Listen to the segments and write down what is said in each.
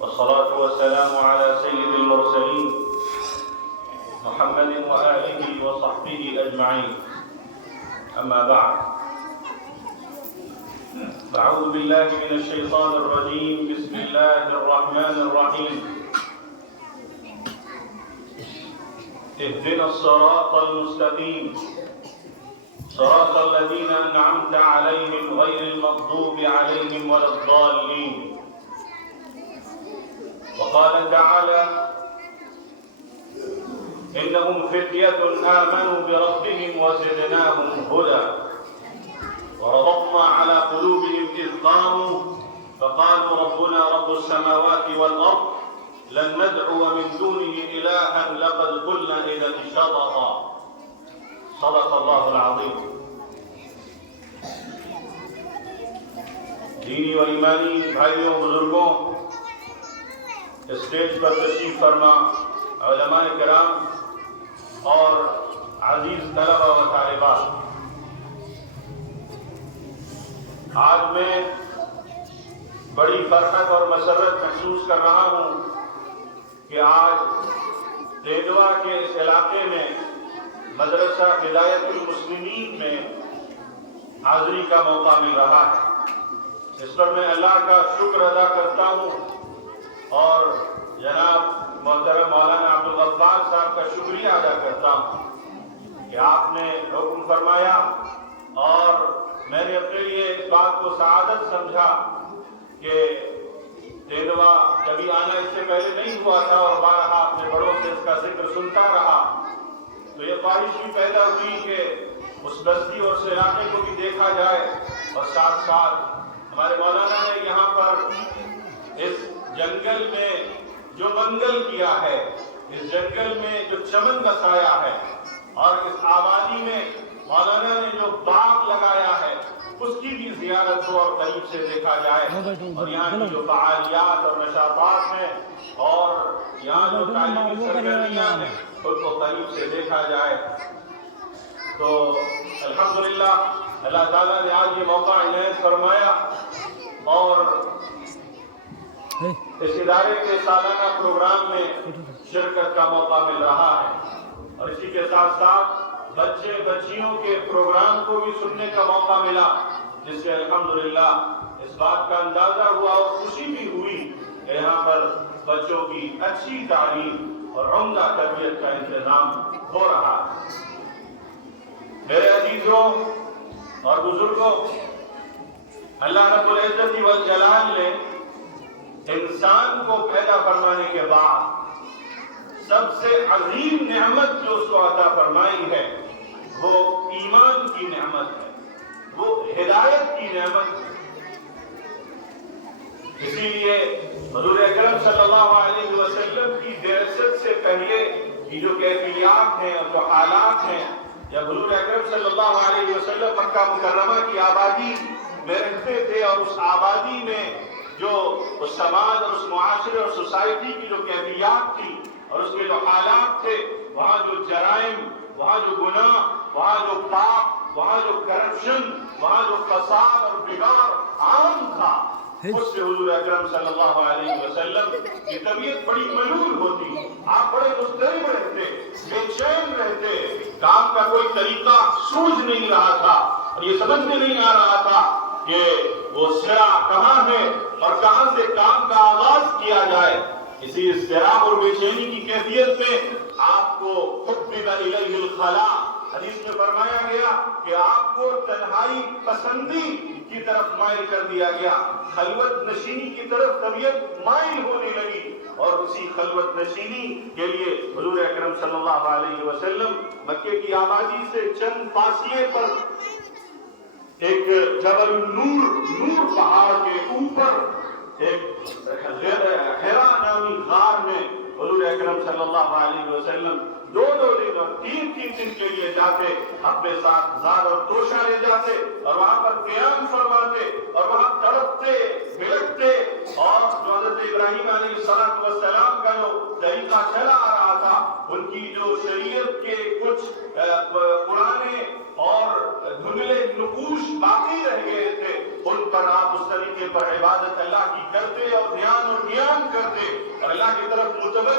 والصلاة والسلام على سيد المرسلين محمد وآله وصحبه أجمعين. أما بعد، فأعوذ بالله من الشيطان الرجيم. بسم الله الرحمن الرحيم. اهدنا الصراط المستقيم صراط الذين أنعمت عليهم غير المغضوب عليهم ولا الضالين. وقال تعالى: إنهم فتية آمنوا بربهم وزدناهم هدى وربطنا على قلوبهم إذ قاموا فقالوا ربنا رب السماوات والأرض لن ندعو من دونه إلها لقد قلنا إذا شططا. صدق الله العظيم. دینی و ایمانی بھائیوں بزرگوں، اسٹیج پر تشریف فرما علماء کرام اور عزیز طلبہ و طالبات، آج میں بڑی فرحت اور مسرت محسوس کر رہا ہوں کہ آج تیندوا کے اس علاقے میں مدرسہ ہدایت المسلمین میں حاضری کا موقع مل رہا ہے۔ اس پر میں اللہ کا شکر ادا کرتا ہوں اور جناب محترم مولانا عبدالغفار صاحب کا شکریہ ادا کرتا ہوں کہ آپ نے حکم فرمایا اور میں نے اپنے لیے اس بات کو سعادت سمجھا کہ تیندوا کبھی آنا اس سے پہلے نہیں ہوا تھا اور بارہا اپنے بڑوں سے اس کا ذکر سنتا رہا، تو یہ خواہش بھی پیدا ہوئی کہ اس بستی اور اس علاقے کو بھی دیکھا جائے اور ساتھ ساتھ ہمارے مولانا نے یہاں پر اس جنگل میں جو منگل کیا ہے، اس جنگل میں جو چمن بسایا ہے اور اس آبادی میں مولانا نے جو باغ لگایا ہے، اس کی بھی زیارت ہو اور قریب سے دیکھا جائے، اور یہاں کی جو فعالیات اور نشاطات ہیں اور یہاں جو تعلیمی سرگرمیاں ہیں ان کو قریب سے دیکھا جائے۔ تو الحمدللہ اللہ تعالیٰ نے آج یہ موقع عنایت فرمایا اور اس ادارے کے سالانہ پروگرام میں شرکت کا موقع مل رہا ہے، اور اسی کے ساتھ ساتھ بچے بچیوں کے پروگرام کو بھی سننے کا موقع ملا، جس سے الحمدللہ اس بات کا اندازہ ہوا اور خوشی بھی ہوئی کہ یہاں پر بچوں کی اچھی تعلیم اور عمدہ تربیت کا انتظام ہو رہا ہے۔ میرے عزیزوں اور بزرگوں، اللہ رب العزت والجلال نے انسان کو پیدا فرمانے کے بعد سب سے عظیم نعمت جو اس کو عطا فرمائی ہے وہ ایمان کی نعمت ہے، وہ ہدایت کی نعمت ہے۔ اسی لیے حضور اکرم صلی اللہ علیہ وسلم کی بعثت سے پہلے کی جو کیفیات ہیں اور جو حالات ہیں، جب حضور اکرم صلی اللہ علیہ وسلم مکہ مکرمہ کی آبادی میں رہتے تھے اور اس آبادی میں جو اس سماج اور اس معاشرے اور سوسائٹی کی جو کیفیات تھی اور اس کے جو حالات تھے، وہاں جو جرائم، وہاں جو گناہ، وہاں جو پاپ، وہاں جو کرپشن، وہاں جو فساد اور بگاڑ عام تھا، اس سے حضور اکرم صلی اللہ علیہ وسلم کی طبیعت بڑی ملول ہوتی، آپ بڑے مضطرب رہتے، بے چین رہتے، کام کا کوئی طریقہ سوجھ نہیں رہا تھا اور یہ سمجھ میں نہیں آ رہا تھا کہ وہ سرا کہاں ہے اور کہاں سے کام کا آغاز کیا جائے۔ اسی اضطراب اور بے چینی کی کیفیت میں آپ کو حبب الیہ الخلاء، حدیث میں فرمایا گیا کہ آپ کو تنہائی پسندی کی طرف مائل کر دیا گیا، خلوت نشینی کی طرف طبیعت مائل ہونے لگی، اور اسی خلوت نشینی کے لیے حضور اکرم صلی اللہ علیہ وسلم مکے کی آبادی سے چند فاصلے پر ایک جبل نور پہاڑ کے اوپر ایک حرا نامی غار میں حضور اکرم صلی اللہ علیہ وسلم دو دن اور تین دن کے لیے جاتے، اپنے ساتھ زاد اور توشہ لے جاتے اور وہاں پر قیام فرماتے اور وہاں تڑپتے بلکتے، اور جو حضرت ابراہیم علیہ السلام کا جو طریقہ چلا آ رہا تھا، ان کی جو شریعت کے کچھ پرانے اور دھندلے نقوش باقی رہ گئے تھے، ان پر آپ اس طریقے پر عبادت اللہ کی کرتے اور دھیان کرتے اور اللہ کی طرف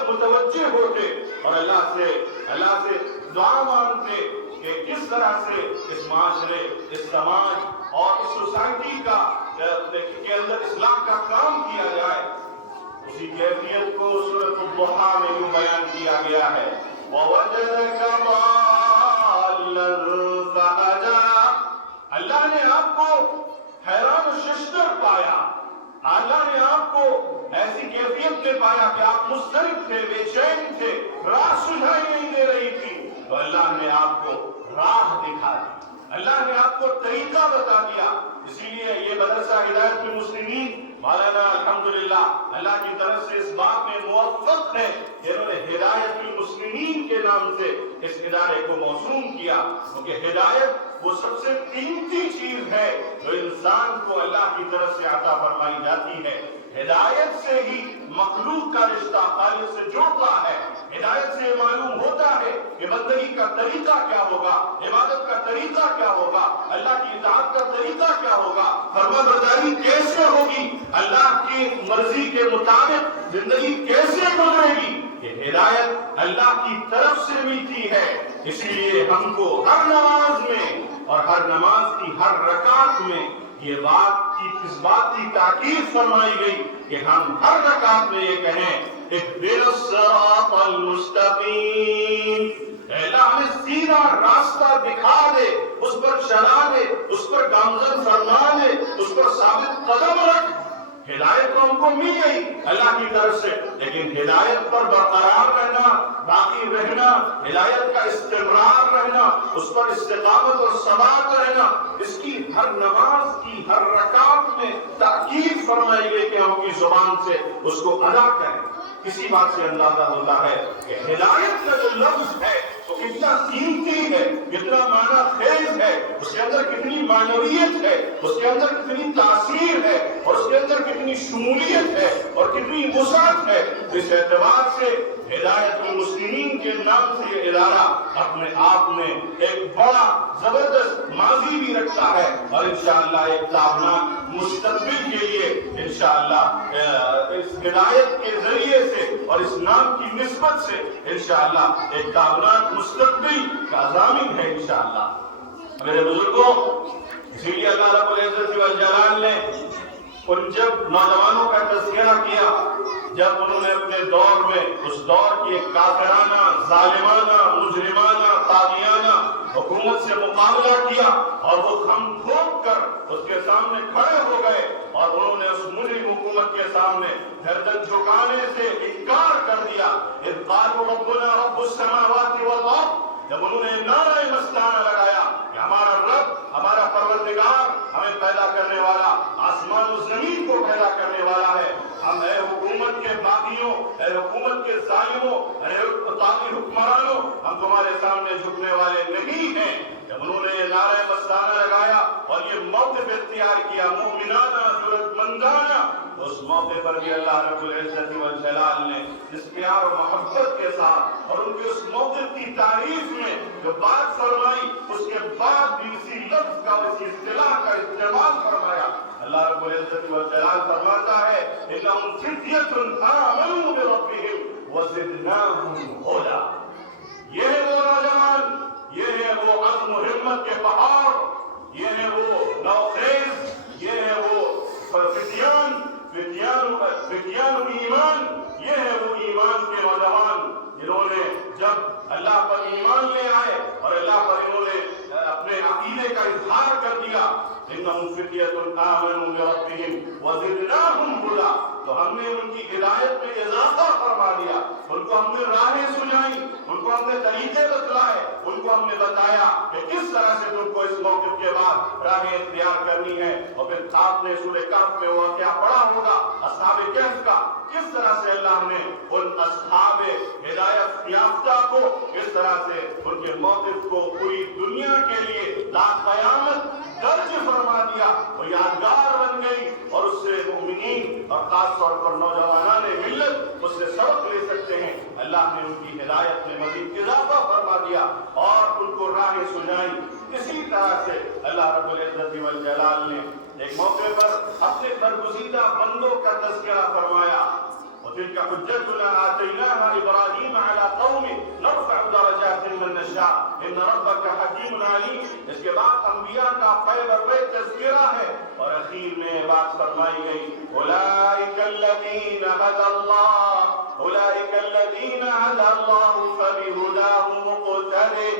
متوجہ ہوتے اور اللہ سے دعا مانگتے کہ کس طرح سے اس معاشرے، اس سماج اور اس سوسائٹی کے اندر اصلاح کا کام کیا جائے۔ اسی کیفیت کو سورۃ الضحیٰ میں یوں بیان کیا گیا ہے، وَوَجَدَكَ ضَالًّا فَهَدَىٰ۔ اللہ نے آپ کو حیران و ششدر پایا، اللہ نے آپ کو ایسی کیفیت میں پایا کہ آپ مضطرب تھے، بے چین تھے، راہ سجھائی نہیں دے رہی تھی، تو اللہ نے آپ کو راہ دکھا دی، اللہ نے آپ کو طریقہ بتا دیا۔ اسی لیے یہ مدرسہ ہدایت المسلمین مولانا الحمدللہ اللہ کی طرف سے اس بات میں موفق ہے کہ انہوں نے ہدایت المسلمین کے نام سے اس ادارے کو موسوم کیا، کیونکہ ہدایت وہ سب سے قیمتی چیز ہے جو انسان کو اللہ کی طرف سے عطا فرمائی جاتی ہے۔ ہدایت سے ہی مخلوق کا رشتہ خالق سے جڑتا ہے، ہدایت سے معلوم ہوتا ہے کہ بندگی کا طریقہ کیا ہوگا، عبادت کا طریقہ کیا ہوگا، اللہ کی اطاعت کا طریقہ کیا ہوگا، فرما برداری کیسے ہوگی، اللہ کی مرضی کے مطابق زندگی کیسے گزرے گی۔ یہ ہدایت اللہ کی طرف سے ملتی ہے، اسی لیے ہم کو ہر نماز میں اور ہر نماز کی ہر رکعت میں یہ اس بات کی تاکید فرمائی گئی کہ ہم ہر رکعت میں یہ کہیں اهدنا الصراط المستقیم، اے اللہ ہمیں سیدھا راستہ دکھا دے، اس پر چلا دے، اس پر گامزن فرما دے، اس پر ثابت قدم رکھ۔ ہدایت تو ہم کو مل گئی اللہ کی طرف سے، لیکن ہدایت پر برقرار رہنا، باقی رہنا، ہدایت کا استمرار رہنا، اس پر استقامت اور ثبات رہنا، اس کی ہر نماز کی ہر رکعت میں تاکید فرمائی گئی کہ ہم اپنی زبان سے اس کو ادا کریں۔ اسی بات سے اندازہ ہوتا ہے کہ ہدایت کا جو لفظ ہے وہ کتنا قیمتی ہے، کتنا معنی خیز ہے، اس کے اندر کتنی معنویت ہے، اس کے اندر کتنی تاثیر ہے، اور اس کے اندر کتنی شمولیت ہے اور کتنی وسعت ہے۔ اس اعتبار سے ہدایت المسلمین کے نام سے یہ ادارہ اپنے آپ میں ایک بڑا زبردست ماضی بھی رکھتا ہے اور انشاءاللہ ایک تابناک مستقبل کے لیے انشاءاللہ اس ہدایت کے ذریعے سے اور اس نام کی نسبت سے انشاءاللہ ایک تابناک مستقبل کا ضامن ہے انشاءاللہ۔ میرے بزرگوں، اسی لیے اللہ رب العزت والجلال نے ان جب نوجوانوں کا تذکرہ کیا، جب انہوں نے اپنے دور میں اس دور کی ایک کافرانہ، ظالمانہ، مجرمانہ، طاغیانہ حکومت سے مقابلہ کیا اور وہ کھم ٹھوک کر اس کے سامنے کھڑے ہو گئے اور انہوں نے اس مجرم حکومت کے سامنے گردن جھکانے سے انکار کر دیا۔ اذ قالوا ربنا رب السماوات والارض، جب انہوں نے نعرہ مستانہ لگایا کہ ہمارا رب، ہمارا پروردگار، ہمیں پیدا کرنے والا، آسمان و زمین کو پیدا کرنے والا ہے، ہم اے حکومت کے باغیوں، اے حکومت کے ظالموں، اے طاغی حکمرانوں، ہم تمہارے سامنے جھکنے والے نہیں ہیں۔ جب انہوں نے یہ نعرہ مستانہ لگایا اور یہ موقف اختیار کیا مومنانہ، جرأت مندانہ، اس موقع پر بھی اللہ رب العزت والجلال نے اس پیار و محبت کے ساتھ اور ان کے اس موقف کی تعریف میں جو بات فرمائی، اس کے بعد بھی اسی لفظ کا، اسی اصطلاح کا استعمال فرمایا۔ اللہ رب العزت والجلال فرماتا ہے انہم فتیۃ آمنوا بربہم وزدناہم ہدی۔ یہ ہے وہ نوجوان، یہ ہے وہ عزم و ہمت کے پہاڑ، یہ ہے وہ نوخیز، یہ ہے وہ فتیان ایمان، یہ ہے وہ ایمان کے نوجوان جنہوں نے جب اللہ پر ایمان لے آئے اور اللہ پر انہوں نے اپنے عقیدے کا اظہار کر دیا، انہم فتیۃ آمنوا بربہم وزدناہم ہدی، تو ہم نے ان کی ہدایت میں اضافہ فرما دیا، ان کو ہم نے راہیں سجائیں، ان کو ہم نے طریقے بتلائے، ان کو ہم نے بتایا کہ کس طرح سے تم کو اس موقف کے بعد راہیں اختیار کرنی ہے۔ اور پھر آپ نے سورہ کہف میں واقعہ پڑھا ہوگا اصحاب کہف کا، کس طرح سے اللہ نے ان اصحاب ہدایت یافتہ کو کس طرح سے ان کے موقف کو پوری دنیا کے لیے تا قیامت درج فرما دیا، وہ یادگار بن گئی اور اس سے مومنین اور خاص طور پر نوجوانان ملت اس سے سبق لے سکتے ہیں. اللہ نے ان کی ہدایت میں مزید اضافہ فرما دیا اور ان کو راہ سجائی. اسی طرح سے اللہ رب العزت والجلال نے ایک موقع پر اپنے برگزیدہ بندوں کا تذکرہ فرمایا. وتلك حجتنا آتيناها إبراهيم على قومه نرفع درجات من نشاء إن ربك حكيم عليم. اس کے بعد انبیاء کا پے بر پے تذکرہ ہے اور اخیر میں بات فرمائی گئی أولئك الذين هدى الله فبهداه مقتدي.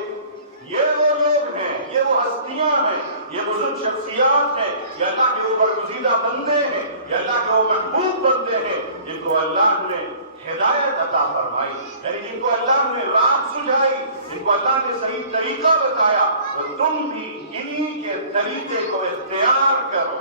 یہ وہ لوگ ہیں، یہ وہ ہستیاں ہیں، یہ بزرگ شخصیات ہیں، یہ اللہ کے اوپر گزیدہ بندے ہیں، یہ اللہ کے وہ محبوب بندے ہیں جن کو اللہ نے ہدایت عطا فرمائی، یعنی جن کو اللہ نے راہ سجھائی، جن کو اللہ نے صحیح طریقہ بتایا. تو تم بھی انہی کے طریقے کو اختیار کرو.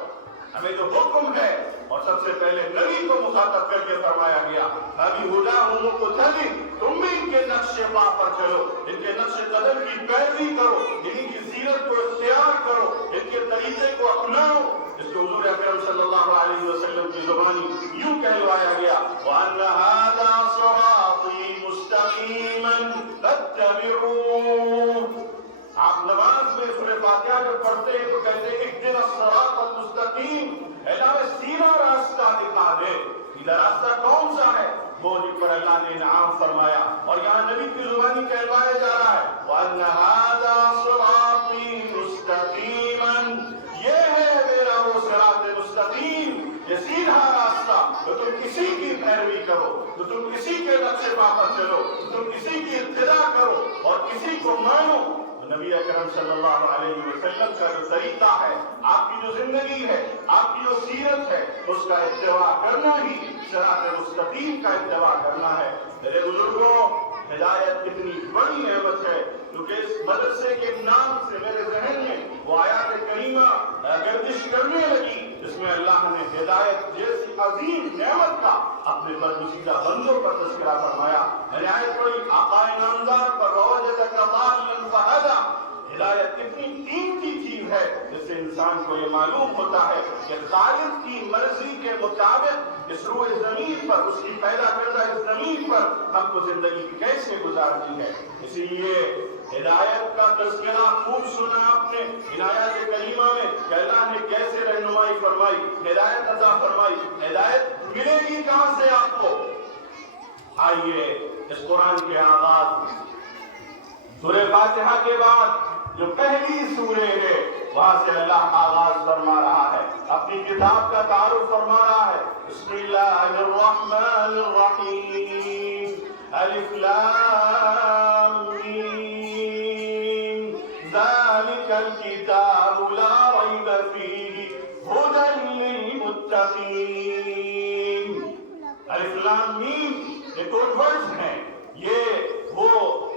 ہمیں جو حکم ہے اور سب سے پہلے نبی کو مخاطب کر کے فرمایا گیا ابھی ہداہم مقتدی، تم بھی ان کے نقش پا پر چلو، ان کے نقش قدم کی پیروی کرو، انہی کی سیرت کو اختیار کرو، ان کے طریقے کو اپناؤ. اس کو حضور اکرم صلی اللہ علیہ وسلم کی زبانی یوں کہلوایا گیا وَأَنَّ هَذَا صِرَاطِي مُسْتَقِيمًا فَاتَّبِعُوهُ. آپ نماز میں سورہ فاتحہ جب پڑھتے ہیں تو کہتے ہیں اهْدِنَا الصِّرَاطَ الْمُسْتَقِيمَ، اللہ میں سیدھا راستہ دکھا دے. سیدھا راستہ کون سا ہے؟ وہ جن پر اللہ نے انعام فرمایا. اور یہاں نبی کی زبانی کہلوایا جا رہا ہے وَأَنَّ هَذَا صِرَاطِي مُسْتَقِيمًا، یہ ہے میرا وہ صراط مستقیم، یہ سیدھا راستہ. تو تم اسی کی پیروی کرو، تو تم اسی کے نقش پا پر چلو، تو تم اسی کی اتباع کرو اور اسی کو مانو. نبی اکرم صلی اللہ علیہ وسلم کا جو طریقہ ہے، آپ کی جو زندگی ہے، آپ کی جو سیرت ہے، اس کا اتباع کرنا ہی صراط مستقیم کا اتباع کرنا ہے. میرے بزرگوں، ہدایت کتنی بڑی نعمت ہے کیونکہ اس مدرسے کے نام سے میرے ذہن میں وہ آیات کریمہ گردش کرنے لگی جس میں اللہ نے ہدایت جیسی عظیم نعمت کا اپنے برگزیدہ بندوں پر تذکرہ فرمایا. ہدایت پڑھی آقا نامدار پر ووجدک ضالا فہدی. ہدایت کتنی قیمتی چیز ہے جس سے انسان کو یہ معلوم ہوتا ہے کہ خالق کی مرضی کے مطابق اس روح زمین پر، اس کی پیدا کردہ اس زمین پر ہم کو زندگی کیسے گزارنی ہے. اسی لیے ہدایت کا تذکرہ خوب سنا آپ نے ان آیات کریمہ میں کہ اللہ نے کیسے رہنمائی فرمائی، ہدایت عطا فرمائی. ہدایت ملے گی کہاں سے آپ کو؟ آئیے اس قرآن کے آغاز سورہ فاتحہ کے بعد جو پہلی سورہ ہے وہاں سے اللہ آغاز فرما رہا ہے، اپنی کتاب کا تعارف فرما رہا ہے. بسم اللہ الرحمن الرحیم، الف لام میم، ذالک الکتاب لا ریب فیہ ھدی للمتقین. الف لام میم یہ کوڈ ورڈز ہیں، یہ وہ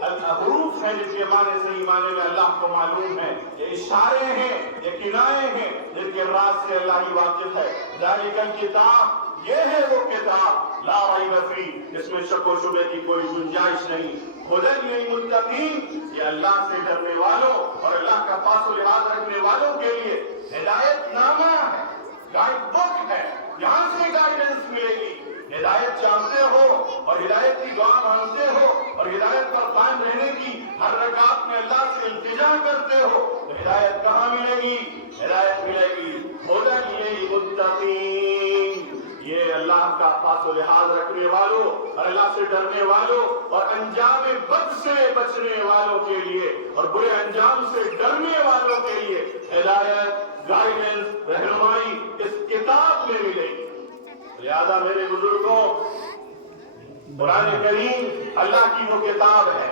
الحروف ہیں جن کے معنی صحیح معنی میں اللہ کو معلوم ہے، یہ اشارے ہیں، یہ کنائے ہیں جن کے راز سے اللہ ہی واقف ہے. ذالک الکتاب، یہ ہے وہ کتاب لا ریب فیہ، اس میں شک و شبہ کی کوئی گنجائش نہیں. ھدی للمتقین، یہ اللہ سے ڈرنے والوں اور اللہ کا پاس و لحاظ رکھنے والوں کے لیے ہدایت نامہ ہے، گائیڈ بک ہے، یہاں سے گائیڈنس ملے گی. ہدایت چاہتے ہو اور ہدایت کی دعا مانگتے ہو اور ہدایت پر قائم رہنے کی ہر رکعت میں اللہ سے التجا کرتے ہو تو ہدایت کہاں ملے گی؟ ہدایت ملے گی ھدی للمتقین، یہ اللہ کا پاس و لحاظ رکھنے والوں اور اللہ سے ڈرنے والوں اور انجام بد سے بچنے والوں کے لیے اور برے انجام سے ڈرنے والوں کے لیے ہدایت، گائیڈنس، رہنمائی اس کتاب میں ملے گی. لہذا میرے بزرگوں، قرآن کریم اللہ کی وہ کتاب ہے،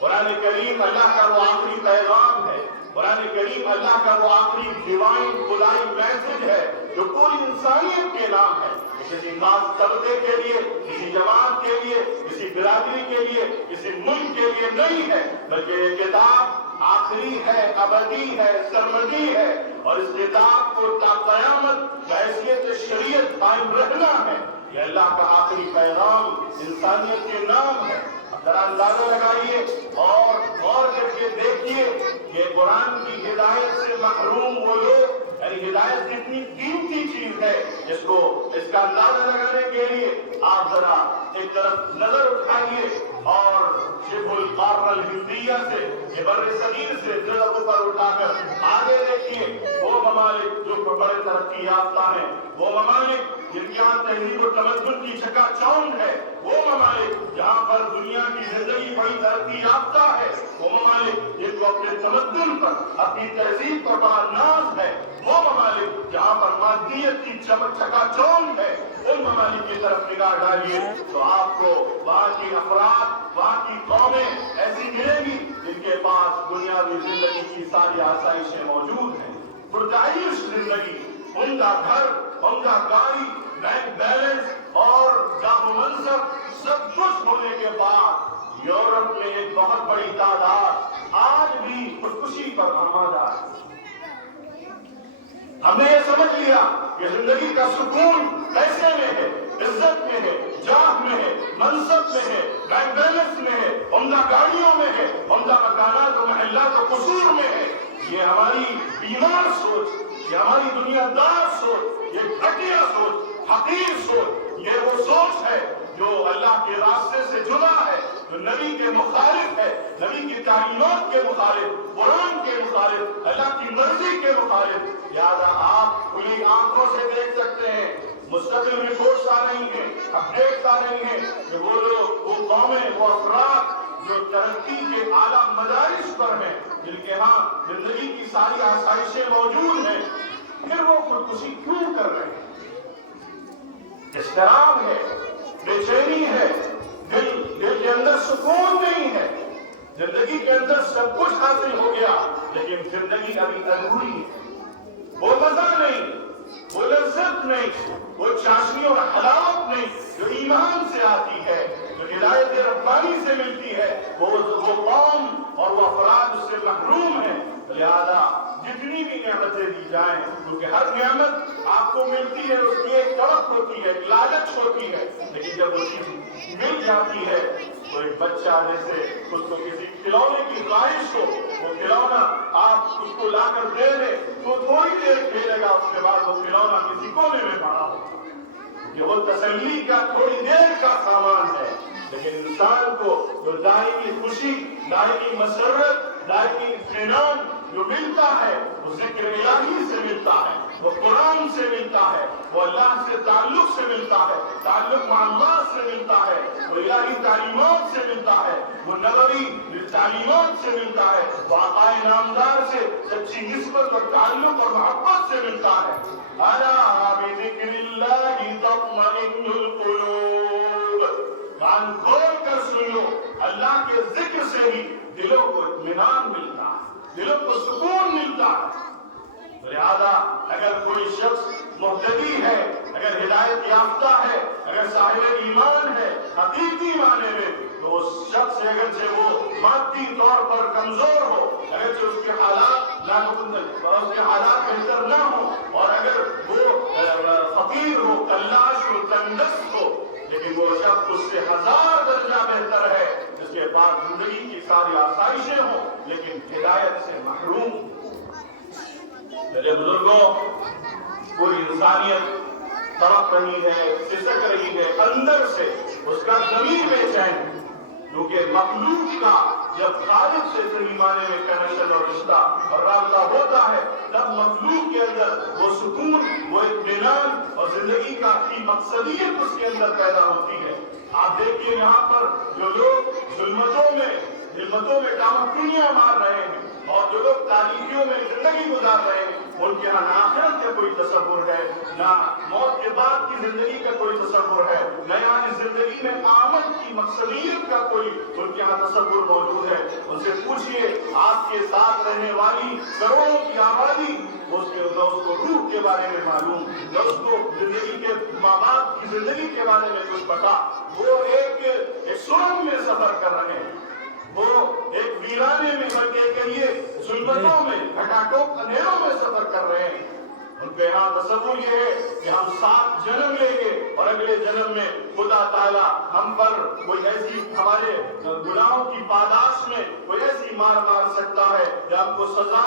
قرآن کریم اللہ کا وہ آخری پیغام ہے، قرآن کریم اللہ کا وہ آخری ڈیوائن خدائی میسج ہے جو پوری انسانیت کے نام ہے. کسی خاص طبقے کے لیے، کسی جماعت کے لیے، کسی برادری کے لیے، کسی ملک کے لیے نہیں ہے، بلکہ یہ کتاب آخری ہے، ابدی ہے، سرمدی ہے اور اس کتاب کو تا قیامت بحیثیت شریعت قائم رکھنا ہے. یہ اللہ کا آخری پیغام انسانیت کے نام ہے. ذرا اندازہ لگائیے اور غور کر کے دیکھیے کہ قرآن کی ہدایت سے محروم وہ لوگ یعنی ہدایت کتنی قیمتی چیز ہے اس کو اس کا اندازہ لگانے کے لیے آپ ذرا ایک طرف نظر اٹھائیے اور شبہ القارہ الہندیہ سے یہ بر صغیر سے نظر اوپر اٹھا کر آگے دیکھیے وہ ممالک جو بڑے ترقی یافتہ ہیں، وہ ممالک جن کے یہاں تہذیب و تمدن کی چکا چوند ہے، وہ ممالک جہاں پر دنیا کی زندگی بڑی ترقی یافتہ ہے، وہ ممالک جن کو اپنے تمدن پر اپنی تہذیب پر بڑا ناز ہے، وہ ممالک جہاں پر مادیت کی چکا چوند ہے، ان ممالک کی طرف نگاہ ڈالیے تو آپ کو وہاں کی افراد، وہاں کی قومیں ایسی ملیں گی جن کے پاس دنیاوی زندگی کی ساری آسائشیں موجود ہیں، پرتعیش زندگی، عمدہ گھر، عمدہ گاڑی، بینک بیلنس اور جاہ و منصب سب کچھ ہونے کے بعد یورپ میں ایک بہت بڑی تعداد آج بھی خودکشی پر آمادہ ہے۔ ہم نے یہ سمجھ لیا کہ زندگی کا سکون پیسے میں ہے، عزت میں ہے، جاہ میں ہے، منصب میں ہے، بینک بیلنس میں ہے، عمدہ گاڑیوں میں ہے، عمدہ مکانات و محلات و قصور میں ہے۔ یہ ہماری بیمار سوچ، یہ ہماری دنیا دار سوچ، یہ گھٹیا سوچ، حقیر سوچ، یہ وہ سوچ ہے جو اللہ کے راستے سے جدا ہے، جو نبی کے مخالف ہے، نبی کی تعلیمات کے مخالف، قرآن کے مخالف، اللہ کی مرضی کے مخالف۔ لہذا آپ کھلی آنکھوں سے دیکھ سکتے ہیں، مستقل رپورٹس آ رہی ہیں، اپڈیٹس آ رہی ہیں کہ وہ لوگ، وہ قومیں، وہ افراد جو ترقی کے اعلیٰ مدارج پر ہیں، جن کے ہاں زندگی کی ساری آسائشیں موجود ہیں، پھر وہ خودکشی کیوں کر رہے ہیں؟ اضطراب ہے، بے چینی ہے، دل کے اندر سکون نہیں ہے، زندگی کے اندر سب کچھ حاصل ہو گیا لیکن زندگی ابھی ادھوری ہے، وہ مزہ نہیں، وہ لذت نہیں، وہ چاشنی اور حلاوت نہیں جو ایمان سے آتی ہے، جو ہدایت ربانی سے ملتی ہے، وہ قوم اور وہ افراد اس سے محروم ہیں۔ لہذا جتنی بھی نعمتیں دی جائیں، کیونکہ ہر نعمت آپ کو ملتی ہے، اس کی ایک طرف ہوتی ہے، ایک لالچ ہوتی ہے، لیکن جب وہ چیز مل جاتی ہے تو ایک بچہ جیسے اس کو کسی کھلونے کی خواہش ہو، وہ کھلونا آپ اس کو لا کر دے دیں تو تھوڑی دیر کھیلے گا، اس کے بعد وہ کھلونا کسی کونے میں پڑا ہو، یہ وہ تسلی کا تھوڑی دیر کا سامان ہے۔ لیکن انسان کو جو دائمی خوشی، دائمی مسرت، دائمی اطمینان جو ملتا ہے وہ ذکر الہی سے ملتا ہے، وہ قرآن سے ملتا ہے، وہ اللہ سے تعلق سے ملتا ہے، تعلق مع اللہ سے ملتا ہے، وہ الہی تعلیمات سے ملتا ہے، وہ نبوی تعلیمات سے ملتا ہے، وہ آقا نامدار سے سچی نسبت اور تعلق اور محبت سے ملتا ہے۔ الا بذکر اللہ تطمئن القلوب، کان کھول کر سن لو، اللہ کے ذکر سے ہی دلوں کو اطمینان ملتا ہے، دلوں کو سکون ملتا ہے۔ لہذا اگر کوئی شخص مہتدی ہے، اگر ہدایت یافتہ ہے، اگر صاحب ایمان ہے حقیقی معنی میں، تو اس شخص سے اگرچہ وہ مادی طور پر کمزور ہو، اگرچہ اس کے حالات بہتر نہ ہو، اور اگر وہ فقیر ہو، کلاش ہو، تنگست ہو، لیکن وہ شخص اس سے 1000 درجہ بہتر ہے جس کے پاس زندگی کی ساری آسائشیں ہوں لیکن ہدایت سے محروم۔ میرے بزرگوں، پوری انسانیت تڑپ رہی ہے، سسک رہی ہے، اندر سے اس کا ضمیر بے چین، کیونکہ مخلوق کا جب خالق سے صحیح معنی میں کنیکشن اور رشتہ اور رابطہ ہوتا ہے تب مخلوق کے اندر وہ سکون، وہ اطمینان اور زندگی کا کی مقصدیت اس کے اندر پیدا ہوتی ہے۔ آپ دیکھیے یہاں پر جو لوگ ظلمتوں میں ٹامکڑیاں مار رہے ہیں اور جو لوگ تاریکیوں میں زندگی گزار رہے ہیں، ان کے یہاں نہ آخرت کا کوئی تصور ہے، نہ موت کے بعد کی زندگی کا کوئی تصور ہے، نہ یہاں اس زندگی میں آمد کی مقصدیت کا کوئی ان کے یہاں تصور موجود ہے۔ ان سے پوچھئے آپ کے ساتھ رہنے والی کروڑوں کی آبادی، اس کو روح کے بارے میں معلوم، اس کو زندگی کے ماں باپ کی زندگی کے بارے میں کچھ پتا، وہ ایک سرنگ میں سفر کر رہے ہیں، وہ ایک ویرانے میں بلکہ کہیے ظلمتوں میں، گھٹاٹوپ اندھیروں میں سفر کر رہے ہیں۔ ان کے یہاں تصور یہ ہے کہ ہم 7 جنم لیں گے اور اگلے جنم میں خدا تعالیٰ ہم پر کوئی ایسی ہمارے گناہوں کی پاداش میں کوئی ایسی مار سکتا ہے یا ہم کو سزا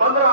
15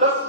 10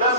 10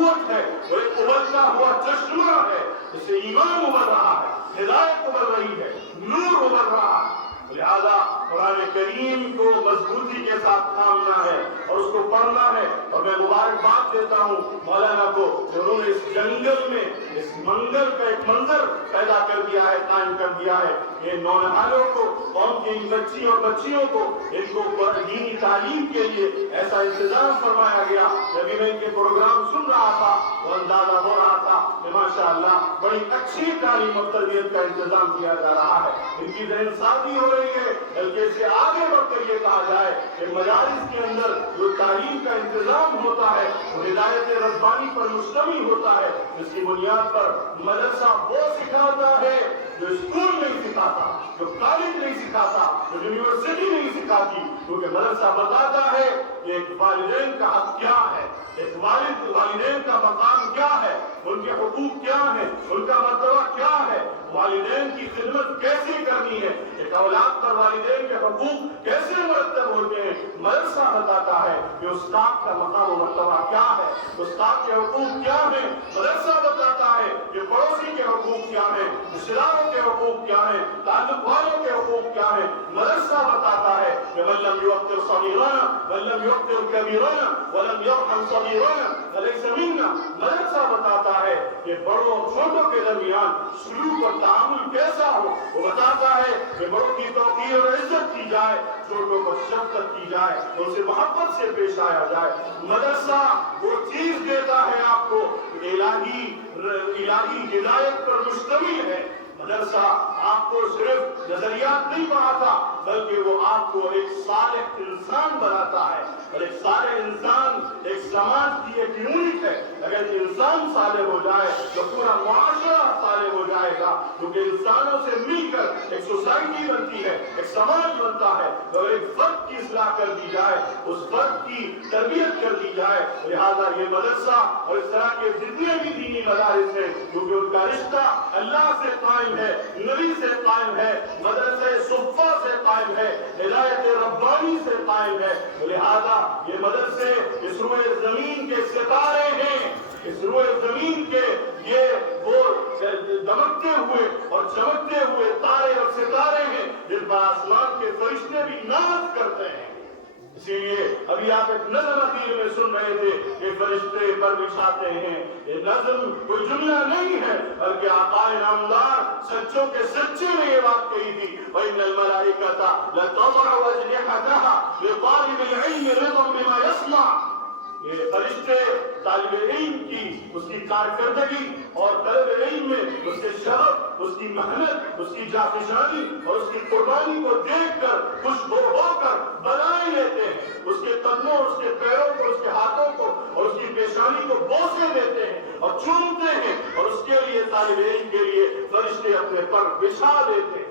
قوت ہے، وہ ایک ابلتا ہوا چشمہ ہے، اس سے ایمان ابل رہا ہے، ہدایت ابل رہی ہے، نور ابل رہا ہے۔ لہذا قرآن کریم کو مضبوطی کے ساتھ تھامنا ہے اور اس کو پڑھنا ہے۔ اور میں مبارکباد دیتا ہوں مولانا کو، انہوں نے اس جنگل میں اس منگل کا ایک منظر پیدا کر دیا ہے، قائم کر دیا ہے۔ یہ نونہالوں کو، قوم کی ان بچی اور بچیوں کو، ان کو دینی تعلیم کے لیے ایسا انتظام فرمایا گیا۔ جبھی میں ان کے پروگرام سن رہا تھا وہ اندازہ ہو رہا تھا کہ ماشاءاللہ بڑی اچھی تعلیم اور تربیت کا انتظام کیا جا رہا ہے۔ ان کی ذہن سازی ہو رہی ہے، بلکہ اس سے آگے بڑھ کر یہ کہا جائے کہ مدارس کے اندر جو تعلیم کا انتظام ہوتا ہے وہ ہدایت ربانی پر مشتمل ہوتا ہے، جس کی بنیاد پر مدرسہ وہ سکھاتا ہے جو اسکول نہیں سکھاتا، جو کالج نہیں سکھاتا، جو یونیورسٹی نہیں سکھاتی، کیونکہ مدرسہ بتاتا ہے کہ ایک والدین کا حق کیا ہے، ایک والدین کا مقام کیا ہے، ان کے حقوق کیا ہیں، ان کا مرتبہ کیا ہے، والدین کی خدمت کیسے کرنی ہے، ایک اولاد پر والدین کے حقوق کیسے مرتب ہوتے ہیں۔ مدرسہ بتاتا ہے کہ استاد کا مقام و مرتبہ کیا ہے، استاد کے حقوق کیا ہیں۔ مدرسہ بتاتا ہے کہ پڑوسی کے حقوق کیا ہیں، رشتہ داروں کے حقوق کیا ہیں، تعلق والوں کے حقوق کیا ہیں۔ مدرسہ بتاتا ہے کہ من لم يوقر صغيرنا من لم يوقر كبيرنا ولم يرحم صغيرنا فليس منا۔ مدرسہ بتاتا ہے کہ بڑوں اور چھوٹوں کے درمیان سلوک اور تعامل کیسا ہو، وہ بتاتا ہے کہ بڑوں کی توقیر اور عزت کی جائے، چھوٹوں کو شفقت کی جائے، ان سے محبت سے پیش آیا جائے۔ مدرسہ وہ چیز دیتا ہے آپ کو الہی ہدایت پر مشتمل ہے۔ مدرسہ آپ کو صرف نظریات نہیں پڑھاتا، بلکہ وہ آپ کو ایک صالح انسان بناتا ہے، اور ایک صالح انسان ایک سماج کی ایک یونٹ ہے۔ اگر انسان صالح ہو جائے تو پورا معاشرہ صالح ہو جائے گا، کیونکہ انسانوں سے مل کر ایک سوسائٹی بنتی ہے، ایک سماج بنتا ہے۔ اور ایک فرد کی اصلاح کر دی جائے، اس فرد کی تربیت کر دی جائے۔ لہذا یہ مدرسہ اور اس طرح کے جتنے بھی دینی مدارس ہیں، کیونکہ ان کا رشتہ اللہ سے قائم ہے، نبی سے قائم ہے، مدرسہ صفہ سے قائم ہے، ہدایت ربانی سے قائم ہے۔ لہذا یہ مدرسے اس روئے زمین کے ستارے ہیں، اس روئے زمین کے یہ وہ دمکتے ہوئے اور چمکتے ہوئے تارے اور ستارے ہیں جن پر آسمان کے فرشتے بھی ناز کرتے ہیں۔ اسی لیے ابھی آپ ایک نظم اخیر میں سن رہے تھے کہ فرشتے پر بچھاتے ہیں۔ یہ نظم کوئی جملہ نہیں ہے، بلکہ آقا نامدار سچوں کے سچے نے یہ بات کہی تھی، وَإِنَّ الْمَلَائِكَةَ لَتَضَعُ أَجْنِحَتَهَا لِطَالِبِ الْعِلْمِ رِضًا بِمَا يَصْنَعُ۔ یہ فرشتے طالب علم کی اس کی کارکردگی اور طالب علم میں اس کے شرف، اس کی محنت، اس کی جافشانی اور اس کی قربانی کو دیکھ کر خوش ہو کر بنائے لیتے ہیں، اس کے قدموں اور اس کے پیروں کو، اس کے ہاتھوں کو اور اس کی پیشانی کو بوسے دیتے ہیں اور چومتے ہیں، اور اس کے لیے طالب علم کے لیے فرشتے اپنے پر بچھا دیتے ہیں۔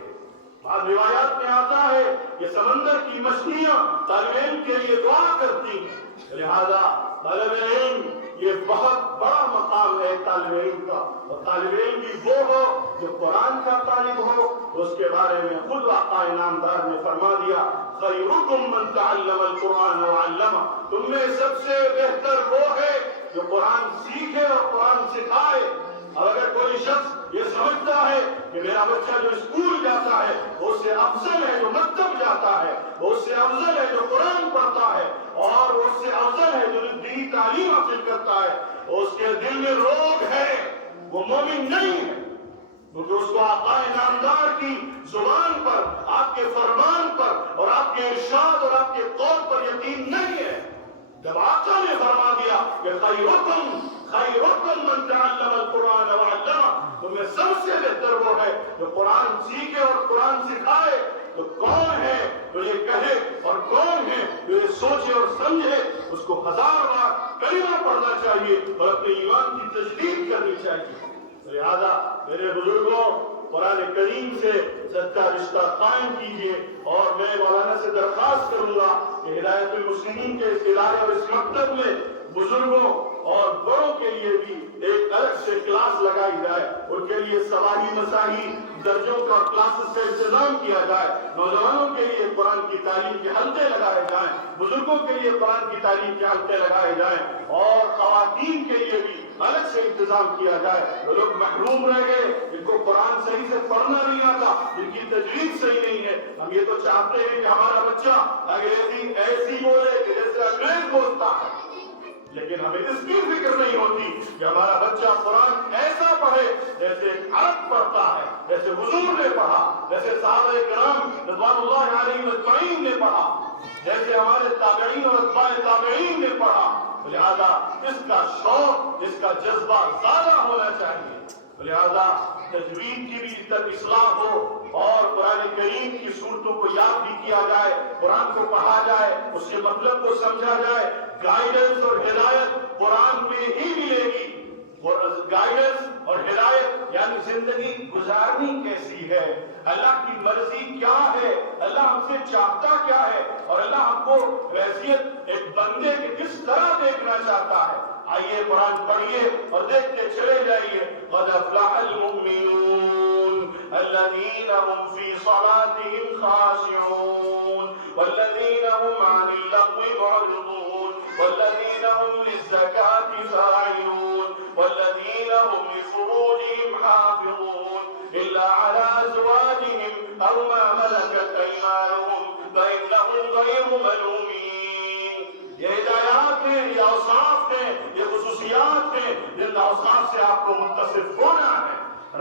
بعض روایات میں آتا ہے کہ سمندر کی مچھلیاں طالب علم کے لیے دعا کرتی ہیں۔ لہذا طالب علم یہ بہت بڑا مقام ہے طالب علم کا، اور طالب علم بھی وہ ہو جو قرآن کا طالب ہو۔ اس کے بارے میں خود آقا نامدار نے فرما دیا، خیرکم من تعلم القرآن وعلمہ، تم میں سب سے بہتر وہ ہے جو قرآن سیکھے اور قرآن سکھائے۔ اور اگر کوئی شخص یہ سمجھتا ہے کہ میرا بچہ جو اسکول جاتا ہے وہ اس سے افضل ہے جو مکتب جاتا ہے، وہ اس سے افضل ہے جو قرآن پڑھتا ہے، اور وہ اس سے افضل ہے جو دینی تعلیم حاصل کرتا ہے، اس کے دل میں روگ ہے، وہ مومن نہیں ہے، کیونکہ اس کو آقا نامدار کی زبان پر، آپ کے فرمان پر اور آپ کے ارشاد اور آپ کے قول پر یقین نہیں ہے۔ جب آقا نے فرما دیا کہ خیرکم من تعلم القرآن وعلمہ، تو میں سب سے بہتر وہ ہے جو قرآن سیکھے اور قرآن سکھائے، تو کون ہے جو یہ کہے اور کون ہے جو یہ سوچے اور سمجھے؟ اس کو 1000 بار کلمہ پڑھنا چاہیے اور اپنے ایمان کی تجدید کرنی چاہیے۔ لہذا میرے بزرگوں، قرآن کریم سے سچا رشتہ قائم کیجیے، اور میں مولانا سے درخواست کروں گا کہ ہدایت المسلمین کے اس ادارے اور اس مکتب میں بزرگوں اور بڑوں کے لیے بھی ایک الگ سے کلاس لگائی جائے، ان کے لیے سواہی مساہی درجوں کا کلاسز کا انتظام کیا جائے، نوجوانوں کے لیے قرآن کی تعلیم کے حلقے لگائے جائیں، بزرگوں کے لیے قرآن کی تعلیم کے حلقے لگائے جائیں، اور خواتین کے لیے بھی الگ سے انتظام کیا جائے. جو لوگ محروم رہ گئے، جن کو قرآن صحیح سے پڑھنا نہیں آتا، جن کی تجوید صحیح نہیں ہے، ہم یہ تو چاہتے ہیں کہ ہمارا بچہ انگریزی ایسی بولے کہ جیسے انگریز بولتا ہے، لیکن ہمیں اس کی فکر نہیں ہوتی کہ ہمارا بچہ قرآن ایسا پڑھے جیسے عرب پڑھتا ہے، جیسے حضور نے پڑھا، جیسے صحابہ کرام رضوان اللہ علیہم اجمعین نے پڑھا، جیسے ہمارے تابعین اور اتباع تابعین نے پڑھا. لہذا اس کا شوق، اس کا جذبہ زیادہ ہونا چاہیے. لہذا تجوید کی بھی تک اصلاح ہو اور قرآن کریم کی صورتوں کو یاد بھی کیا جائے، قرآن کو پڑھا جائے، اس کے مطلب کو سمجھا جائے. گائیڈنس اور ہدایت قرآن میں ہی ملے گی. گائیڈنس اور ہدایت یعنی زندگی گزارنی کیسی ہے، اللہ کی مرضی کیا ہے، اللہ ہم سے چاہتا کیا ہے، اور اللہ ہم کو حیثیت ایک بندے کے کس طرح دیکھنا چاہتا ہے. آئیے قرآن پڑھیے اور دیکھتے چلے جائیے. قد افلح المؤمنون الذين هم في صلاتهم خاشعون والذين هم عن اللغو معرضون والذين هم للزكاة فاعلون والذين هم لفروجهم حافظون إلا على أزواجهم أو ما ملكت أيمانهم فإنهم غير ملومين. یہ ہدایات ہیں، یہ اوصاف ہیں، یہ خصوصیات ہیں جن اوصاف سے آپ کو متصف ہونا ہے.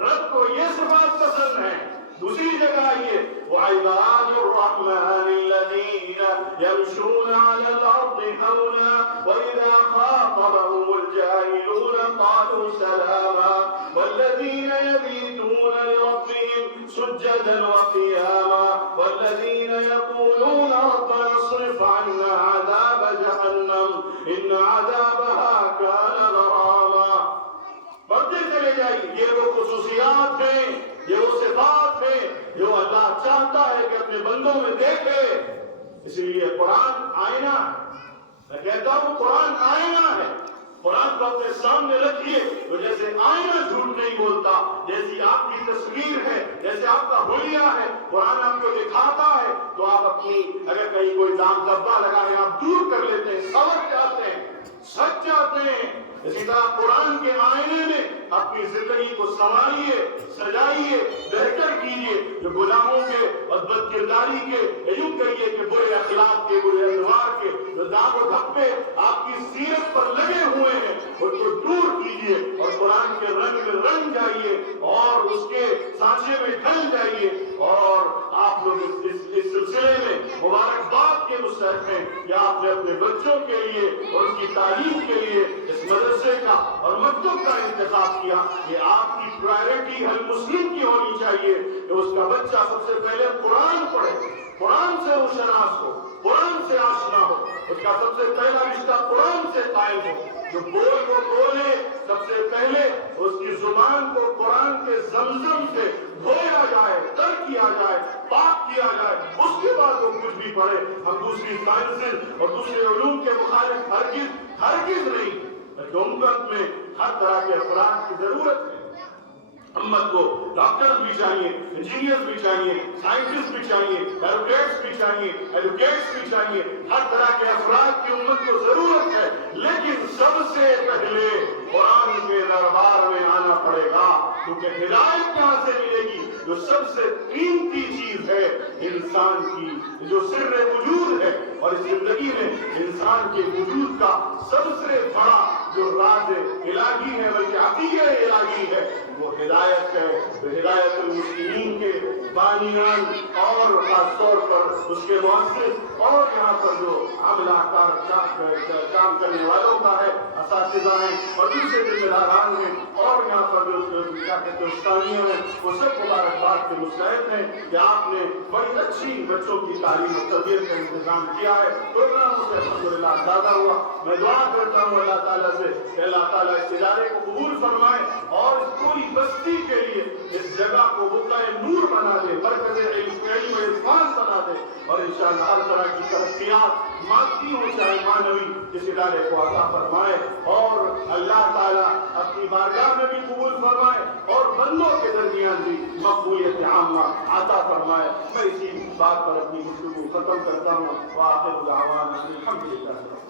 رب کو یہ صفات پسند ہیں. دوسری جگہ یہ وعباد الرحمن الذين يمشون على الأرض هونا وإذا خاطبهم الجاهلون قالوا سلاما والذين يبيتون لربهم سجدا وقياما والذين يقولون ربنا اصرف عنا عذاب جهنم إن عذابها كان غراما. بڑھتے چلے جائیے. یہ وہ خصوصیات ہیں، یہ وہ صفات ہیں جو اللہ چاہتا ہے کہ اپنے بندوں میں دیکھے. اسی لیے قرآن آئینہ ہے. میں کہتا ہوں قرآن آئینہ ہے. قرآن کو اپنے سامنے رکھیے تو جیسے آئینہ جھوٹ نہیں بولتا، جیسی آپ کی تصویر ہے، جیسے آپ کا حلیہ ہے، قرآن آپ کو دکھاتا ہے تو آپ اپنی اگر کہیں کوئی دام دبا لگائے آپ دور کر لیتے ہیں، سمجھ جاتے ہیں، سچ جاتے ہیں. اسی طرح قرآن کے آئینے میں اپنی زندگی کو سنواریے، سجائیے، بہتر کیجیے. جو گناہوں کے اور بد کرداری کے، یوں کہیے کہ برے اخلاق کے، برے ادوار کے جو داغ و دھبے آپ کی سیرت پر لگے ہوئے ہیں ان کو دور کیجیے اور قرآن کے رنگ میں رنگ جائیے اور اس کے سانچے میں ڈھل جائیے. اور آپ لوگ اس سلسلے میں مبارکباد کے مستحق ہیں کہ آپ نے اپنے بچوں کے لیے اور ان کی تعلیم کے لیے اس مدرسے کا اور مکتب کا انتخاب کیا. یہ آپ کی پرائرٹی ہر مسلم کی ہونی چاہیے کہ اس کا بچہ سب سے پہلے قرآن پڑھے، قرآن سے وہ شناس ہو، قرآن سے آشنا ہو، اس کا سب سے پہلا رشتہ قرآن سے قائم ہو. جو بول وہ بولے سب سے پہلے اس کی زبان کو قرآن کے زمزم سے دھویا جائے، تر کیا جائے، پاک کیا جائے، اس کے بعد وہ کچھ بھی پڑھے. ہم دوسری سائنسز اور دوسرے علوم کے مخالف ہرگز نہیں. امت میں ہر طرح کے افراد کی ضرورت ہے. امت کو ڈاکٹرز بھی چاہیے، انجینئرز بھی چاہیے، سائنٹسٹ بھی چاہیے، ایروکیٹس بھی چاہیے، ایڈوکیٹس بھی چاہیے. ہر طرح کے افراد کی امت کو ضرورت ہے. لیکن سب سے پہلے قرآن کے دربار میں آنا پڑے گا، کیونکہ ہدایت کہاں سے ملے گی؟ جو سب سے قیمتی چیز ہے انسان کی، جو سر وجود ہے اور اس زندگی میں انسان کے وجود کا سب سے بڑا جو راز الہی ہے بلکہ عطیہ الہی ہے وہ ہدایت ہے. ہدایت المسلمین کے بانیان اور خاص طور پر اس کے مؤسس اور یہاں پر جو عملہ کام کرنے والوں کا ہے، اساتذہ ہیں اور دوسرے ذمہ داران ہیں اور یہاں پر جو کیا کہتے ہیں استانیوں ہیں، وہ سب مبارکباد کے مستحق ہیں کہ آپ نے بڑی اچھی بچوں کی تعلیم و تربیت کا انتظام کیا ہے. پروگرام سے الحمدللہ زیادہ ہوا. میں دعا کرتا ہوں اللہ تعالیٰ سے کہ اللہ تعالیٰ اس ادارے کو قبول فرمائے اور اس پوری بستی کے لیے اس جگہ کو بقعۂ نور بنا دے، مرکز علم و عرفان بنا دے اور انشاءاللہ ہر طرح کی ترقیات مادی ہو چاہے معنوی اس ادارے کو عطا فرمائے. اور اللہ تعالیٰ اپنی بارگاہ میں بھی قبول فرمائے اور بندوں کے درمیان بھی مقبولیت عامہ عطا فرمائے. میں اسی بات پر اپنی گفتگو ختم کرتا ہوں. وآخر دعوانا الحمدللہ.